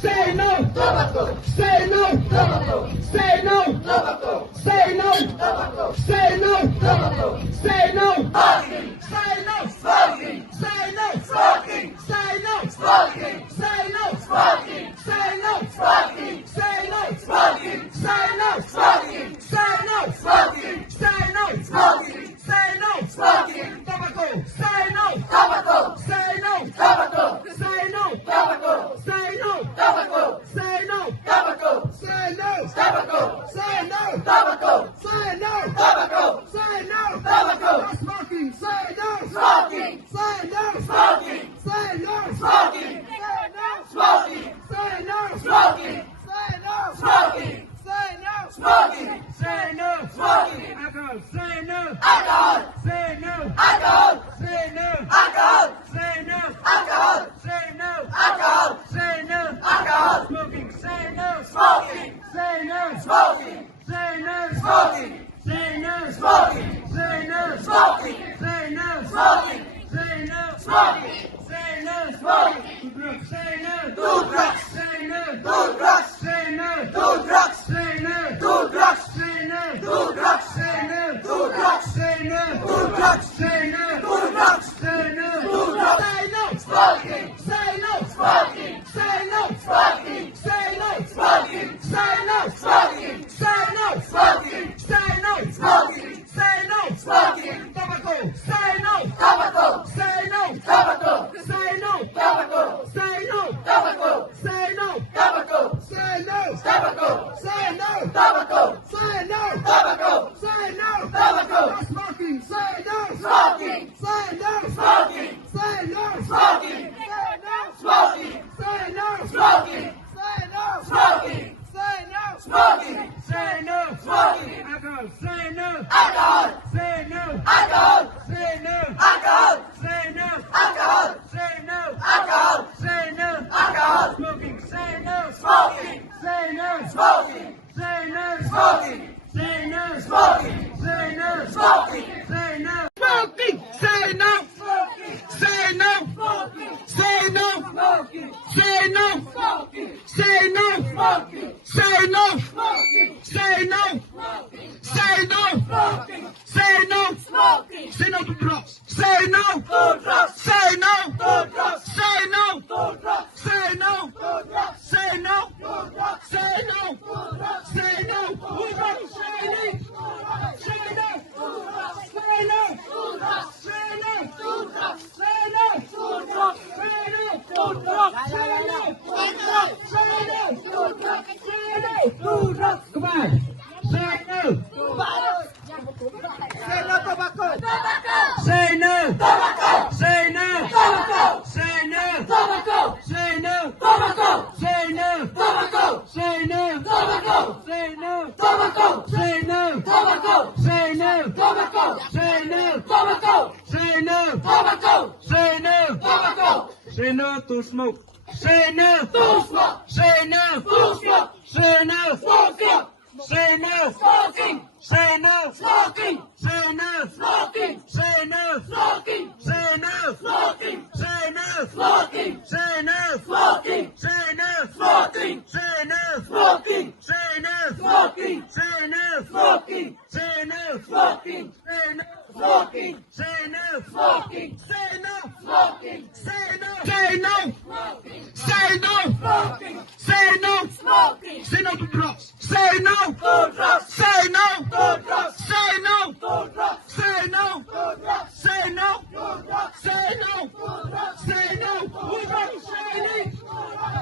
Say no. Tobacco. Say no. Tobacco. Say no. Tobacco. Say no. Tobacco. Say no. Tobacco. Say no. Smoking. Say no. Smoking. Say no. Smoking. Say no. Smoking. Say no. Smoking. Say no. Smoking. Say no. Smoking. Say no. Smoking. Say no. Smoking. Say no. Smoking. Say no. Smoking. Tobacco. Say no. Tobacco. Say no. Tobacco. Say no. Tobacco. Say no. Tobacco. Say no. Tobacco. Say no. Tobacco. Say no. Tobacco. Say no. Tobacco. Say no. Tobacco. No smoking. Say no. Smoking. Say no. Smoking. Say no. Smoking. Say no. Smoking. Say no. Smoking. Say no. Smoking. Say no. Smoking. Say no. Smoking. Alcohol. Say no. Alcohol. Say no. Alcohol. Say no. Alcohol. Say no. Alcohol. Say no. Alcohol. Say no. Alcohol. Smoking. Say no. Smoking. Say no. Smoking. Say no. Smoking. Say no. Smoking. Say no. Smoking. Say no. Smoking. Say no. Smoking. Say no. Smoking. Say no. Do drugs. Say no. Do drugs. Say no. Do drugs. Say no. Do drugs. Say no. Do drugs. Say no. Do drugs. Say no. Do drugs. Say no. Do drugs. Say no. Do drugs. Say no. Smoking. Say no. Smoking. Say no. Smoking. Say no. Smoking. Say no. Smoking. Say no. Smoking. Say no. Smoking. Say no. Smoking. Tobacco. Say no. Tobacco. Say no. Tobacco. Say no. Tobacco. Say no. Tobacco. Say no. Tobacco. Say no. Tobacco. Say no. Tobacco. Say no. Tobacco. Say no. Tobacco. No smoking. Say no. Smoking. Say no. Smoking. Say no. Smoking. Say no. Smoking. Say no. Smoking. Say no. Smoking. Say no. Smoking. Say no. Smoking. Alcohol. Say no. Alcohol. Say no. Alcohol. Say no. Alcohol. Say no. Alcohol. Say no. Alcohol. Say no. Alcohol. Smoking. Say no. Smoking. Say no. Smoking. Say no. Smoking. Say no. Smoking. Say no. Smoking. Say no. Smoking. Say no. Smoking. Say no. Smoking. Say no. Smoking. Say no. Smoking. Say no. Smoking. Say no. Smoking. Say no. Smoking. Say no. Smoking. Say no. Smoking. Say no to drugs. Say no. Do drugs. Say no. Do drugs. Say no. Do drugs. Say no. Do drugs. Say no. Do drugs. Say no. Do drugs. Say no. Who's right? Say no. Say no. Say no. Do drugs. Say no. Do drugs. Say no. Do drugs. Say no. Do drugs. Say no. Do drugs. Say no. Do drugs. Say no. Do drugs. Come on. Say no. Say no tobacco. Tobacco. Say no. Tobacco. Say no. Tobacco. Say no. Tobacco. Say no. Tobacco. Say no. Tobacco. Say no. Tobacco. Say no. Tobacco. Say no. Tobacco. Say no. Tobacco. Say no. Tobacco. Say no. Tobacco. Say no. Tobacco. Say no to smoke. Say no. Do smoke. Say no. Do smoke. Say no. Smoking. Say no. Smoking. Say no. Smoking. Say no. Smoking. Say no. Smoking. Say no. Smoking. Say no. Smoking. Say no. Smoking. Say no. Smoking. Say no. Smoking. Say no. Smoking. Say no. Smoking. Say no. Smoking. Say no. Smoking. Say no. Smoking. Say no. Smoking. Say no. Say no. Smoking. Say no. Smoking. Say no. Smoking. Say no to drugs. Say no. Do drugs. Say no. Do drugs. Say no. Do